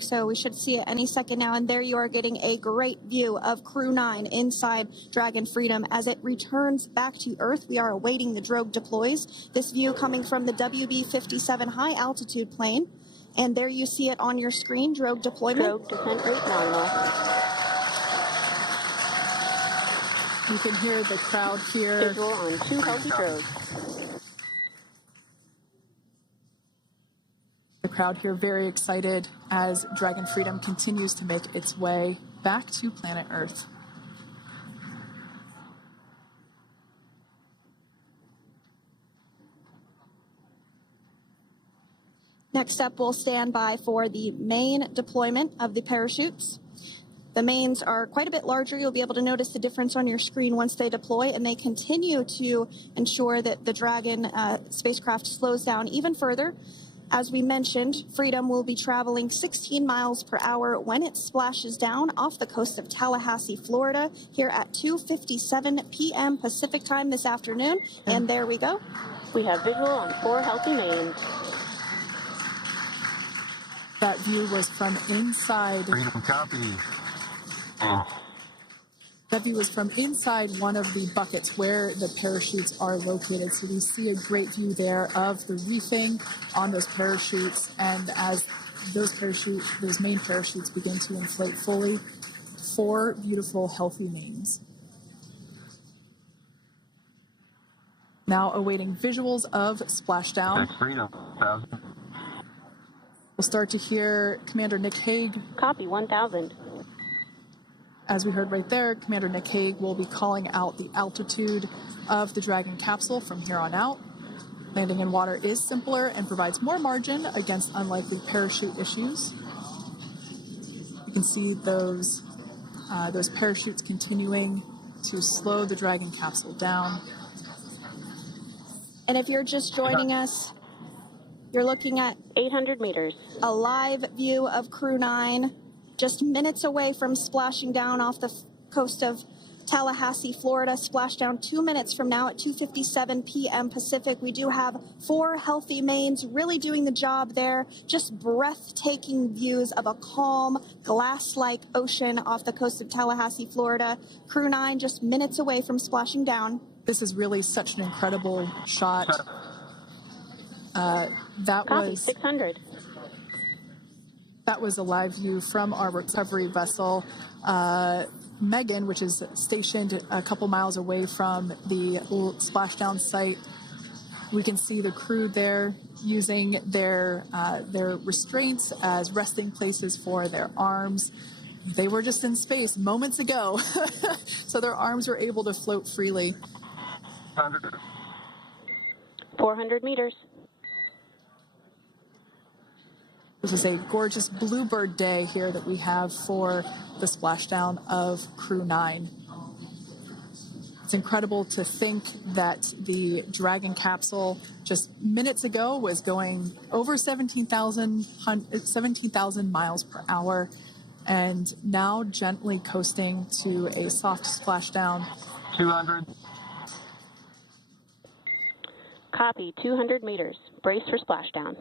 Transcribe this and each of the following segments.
So we should see it any second now. And there you are getting a great view of Crew 9 inside Dragon Freedom as it returns back to Earth. We are awaiting the drogue deploys. This view coming from the WB-57 high altitude plane. And there you see it on your screen, drogue deployment. Drogue descent rate nominal. You can hear the crowd here. Visual on 2 healthy drogues. The crowd here very excited as Dragon Freedom continues to make its way back to planet Earth. Next up, we'll stand by for the main deployment of the parachutes. The mains are quite a bit larger. You'll be able to notice the difference on your screen once they deploy, and they continue to ensure that the Dragon spacecraft slows down even further. As we mentioned, Freedom will be traveling 16 miles per hour when it splashes down off the coast of Tallahassee, Florida, here at 2:57 p.m. Pacific time this afternoon. And there we go. We have visual on 4 healthy mains. That view was from inside. Freedom copy. That view was from inside one of the buckets where the parachutes are located. So we see a great view there of the reefing on those parachutes. And as those main parachutes begin to inflate fully, 4 beautiful, healthy mains. Now awaiting visuals of Splashdown. Freedom. 1,000. We'll start to hear Commander Nick Hague. Copy 1,000. As we heard right there, Commander Nick Hague will be calling out the altitude of the Dragon capsule from here on out. Landing in water is simpler and provides more margin against unlikely parachute issues. You can see those parachutes continuing to slow the Dragon capsule down. And if you're just joining us, you're looking at 800 meters. a live view of Crew 9. Just minutes away from splashing down off the coast of Tallahassee, Florida. Splashdown 2 minutes from now at 2:57 p.m. Pacific. We do have 4 healthy mains really doing the job there. Just breathtaking views of a calm, glass-like ocean off the coast of Tallahassee, Florida. Crew 9 just minutes away from splashing down. This is really such an incredible shot. Copy 600. That was a live view from our recovery vessel, Megan, which is stationed a couple miles away from the splashdown site. We can see the crew there using their restraints as resting places for their arms. They were just in space moments ago, so their arms were able to float freely. 400 meters. This is a gorgeous bluebird day here that we have for the splashdown of Crew 9. It's incredible to think that the Dragon capsule just minutes ago was going over 17,000 miles per hour and now gently coasting to a soft splashdown. 200. Copy 200 meters. Brace for splashdown.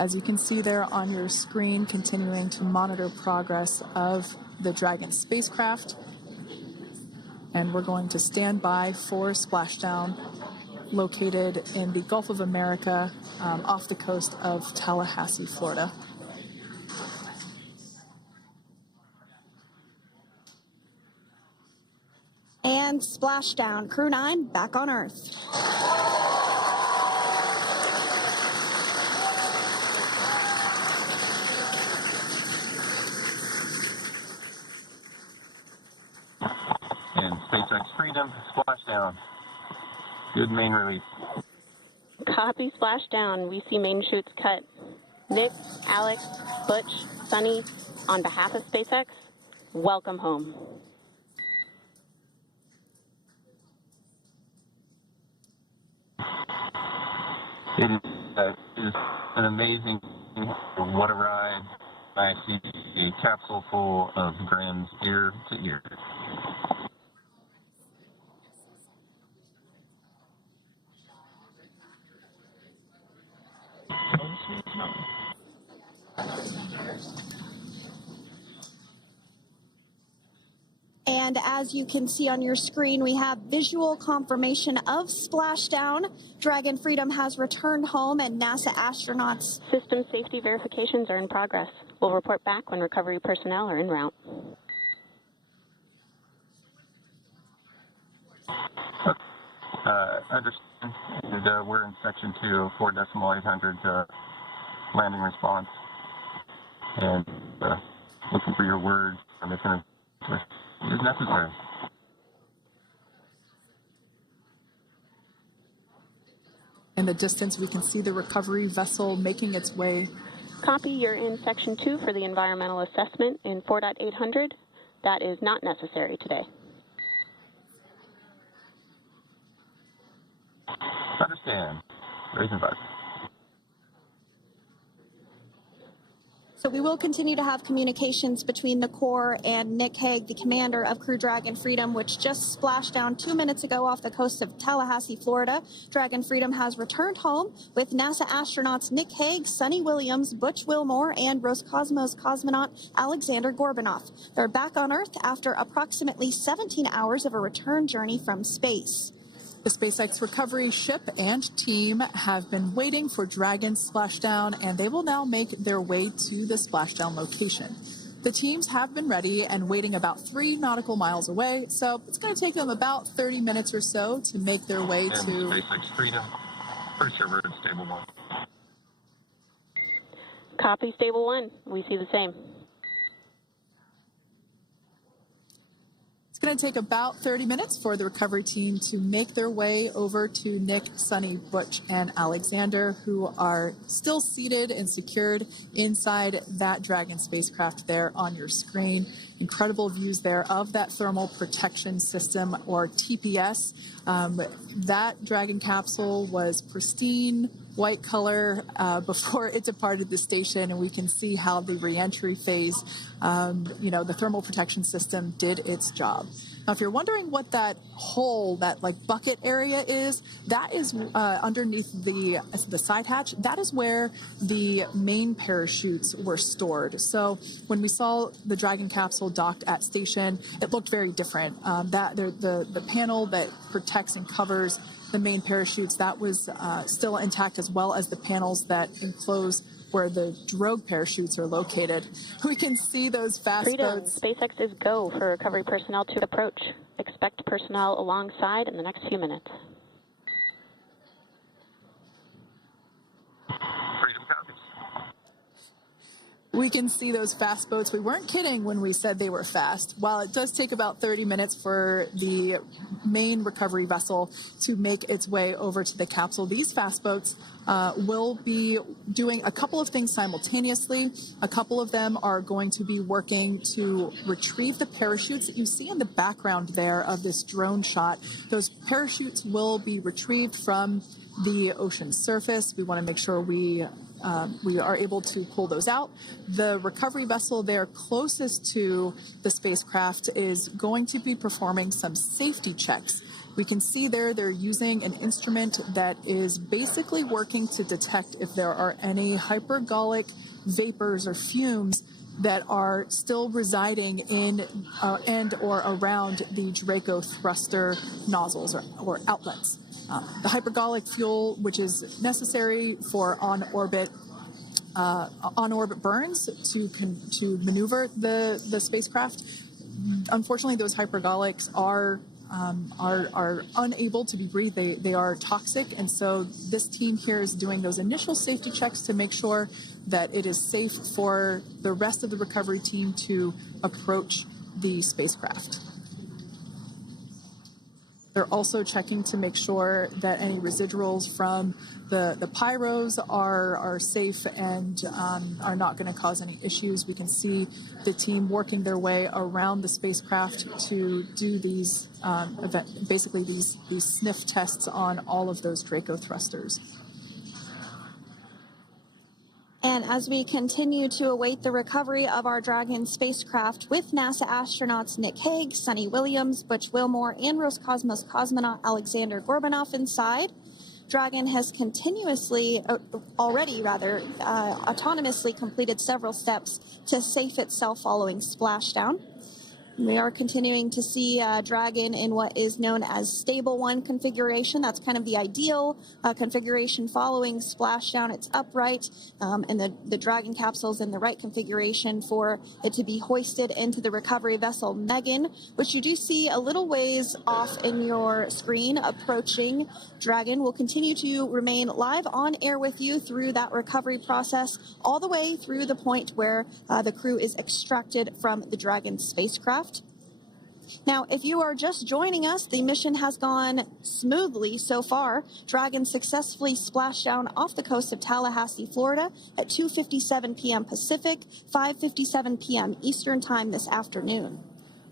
As you can see there on your screen, continuing to monitor progress of the Dragon spacecraft. And we're going to stand by for splashdown, located in the Gulf of America, off the coast of Tallahassee, Florida. And splashdown. Crew 9 back on Earth. And SpaceX Freedom, splashdown. Good main release. Copy splashdown. We see main chutes cut. Nick, Alex, Butch, Sunny, on behalf of SpaceX, welcome home. It is an amazing, what a ride. I see a capsule full of grins ear to ear. And as you can see on your screen, we have visual confirmation of splashdown. Dragon Freedom has returned home, and NASA astronauts. System safety verifications are in progress. We'll report back when recovery personnel are en route. Understand. And, we're in section 2, 4.800 landing response. And looking for your word on this is necessary. In the distance, we can see the recovery vessel making its way. Copy, you're in section 2 for the environmental assessment in 4.800. That is not necessary today. Understand. Raising 5. So we will continue to have communications between the Corps and Nick Hague, the commander of Crew Dragon Freedom, which just splashed down 2 minutes ago off the coast of Tallahassee, Florida. Dragon Freedom has returned home with NASA astronauts Nick Hague, Sunny Williams, Butch Wilmore, and Roscosmos cosmonaut Alexander Gorbunoff. They're back on Earth after approximately 17 hours of a return journey from space. The SpaceX recovery ship and team have been waiting for Dragon's splashdown, and they will now make their way to the splashdown location. The teams have been ready and waiting about 3 nautical miles away, so it's going to take them about 30 minutes or so to make their way and to SpaceX Freedom. Pretty sure we're in stable 1. Copy, stable 1. We see the same. It's going to take about 30 minutes for the recovery team to make their way over to Nick, Sunny, Butch, and Alexander, who are still seated and secured inside that Dragon spacecraft there on your screen. Incredible views there of that thermal protection system, or TPS. That Dragon capsule was pristine, white color before it departed the station, and we can see how the reentry phase, the thermal protection system did its job. Now, if you're wondering what that hole, that like bucket area is, that is underneath the side hatch. That is where the main parachutes were stored. So when we saw the Dragon capsule docked at station, it looked very different. The panel that protects and covers the main parachutes, that was still intact, as well as the panels that enclose where the drogue parachutes are located. We can see those fast Freedom, boats. SpaceX is go for recovery personnel to approach. Expect personnel alongside in the next few minutes. Freedom copies. We can see those fast boats. We weren't kidding when we said they were fast. While it does take about 30 minutes for the main recovery vessel to make its way over to the capsule, these fast boats will be doing a couple of things simultaneously. A couple of them are going to be working to retrieve the parachutes that you see in the background there of this drone shot. Those parachutes will be retrieved from the ocean surface. We want to make sure we are able to pull those out. The recovery vessel there closest to the spacecraft is going to be performing some safety checks. We can see there they're using an instrument that is basically working to detect if there are any hypergolic vapors or fumes that are still residing in and or around the Draco thruster nozzles or outlets. The hypergolic fuel, which is necessary for on-orbit burns to maneuver the spacecraft. Unfortunately, those hypergolics are unable to be breathed. They are toxic, and so this team here is doing those initial safety checks to make sure that it is safe for the rest of the recovery team to approach the spacecraft. They're also checking to make sure that any residuals from the pyros are safe and are not going to cause any issues. We can see the team working their way around the spacecraft to do these these sniff tests on all of those Draco thrusters. And as we continue to await the recovery of our Dragon spacecraft with NASA astronauts Nick Hague, Sunny Williams, Butch Wilmore, and Roscosmos cosmonaut Alexander Gorbunoff inside, Dragon has autonomously completed several steps to safe itself following splashdown. We are continuing to see Dragon in what is known as Stable 1 configuration. That's kind of the ideal configuration following Splashdown. It's upright, and the Dragon capsule's in the right configuration for it to be hoisted into the recovery vessel Megan, which you do see a little ways off in your screen approaching. Dragon will continue to remain live on air with you through that recovery process, all the way through the point where the crew is extracted from the Dragon spacecraft. Now, if you are just joining us, the mission has gone smoothly so far. Dragon successfully splashed down off the coast of Tallahassee, Florida at 2:57 p.m. Pacific, 5:57 p.m. Eastern Time this afternoon.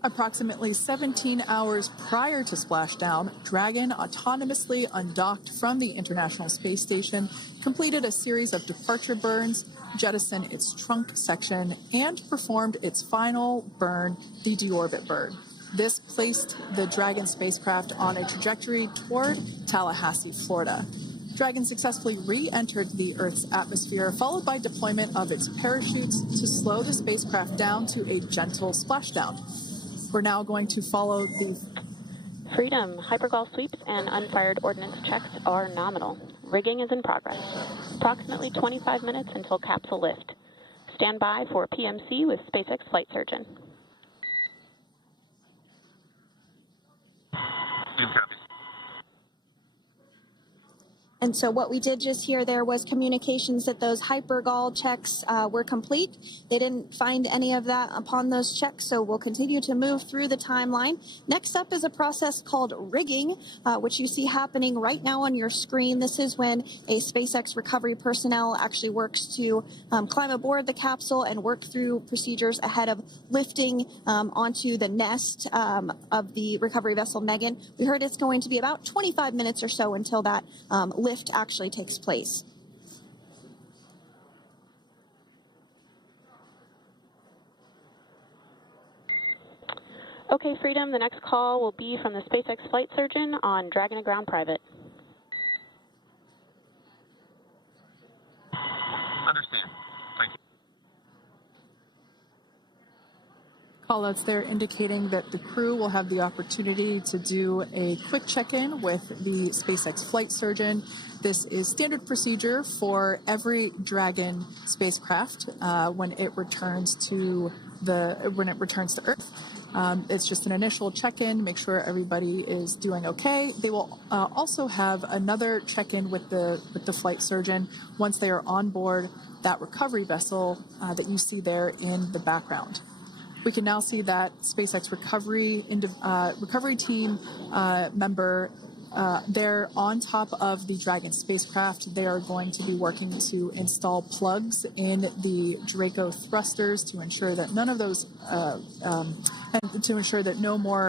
Approximately 17 hours prior to splashdown, Dragon autonomously undocked from the International Space Station, completed a series of departure burns, jettisoned its trunk section, and performed its final burn, the deorbit burn. This placed the Dragon spacecraft on a trajectory toward Tallahassee, Florida. Dragon successfully re-entered the Earth's atmosphere, followed by deployment of its parachutes to slow the spacecraft down to a gentle splashdown. We're now going to follow the Freedom. Hypergol sweeps and unfired ordnance checks are nominal. Rigging is in progress. Approximately 25 minutes until capsule lift. Stand by for PMC with SpaceX flight surgeon. And so what we did just hear there was communications that those hypergol checks were complete. They didn't find any of that upon those checks, so we'll continue to move through the timeline. Next up is a process called rigging, which you see happening right now on your screen. This is when a SpaceX recovery personnel actually works to climb aboard the capsule and work through procedures ahead of lifting onto the nest of the recovery vessel Megan. We heard it's going to be about 25 minutes or so until that lift actually takes place. Okay, Freedom, the next call will be from the SpaceX flight surgeon on Dragon and Ground Private. Understand. Thank you. callouts there indicating that the crew will have the opportunity to do a quick check-in with the SpaceX flight surgeon. This is standard procedure for every Dragon spacecraft when it returns to Earth. It's just an initial check-in, make sure everybody is doing okay. They will also have another check-in with the flight surgeon once they are on board that recovery vessel that you see there in the background. We can now see that SpaceX recovery team member they're on top of the Dragon spacecraft. They are going to be working to install plugs in the Draco thrusters to ensure that none of those and to ensure that no more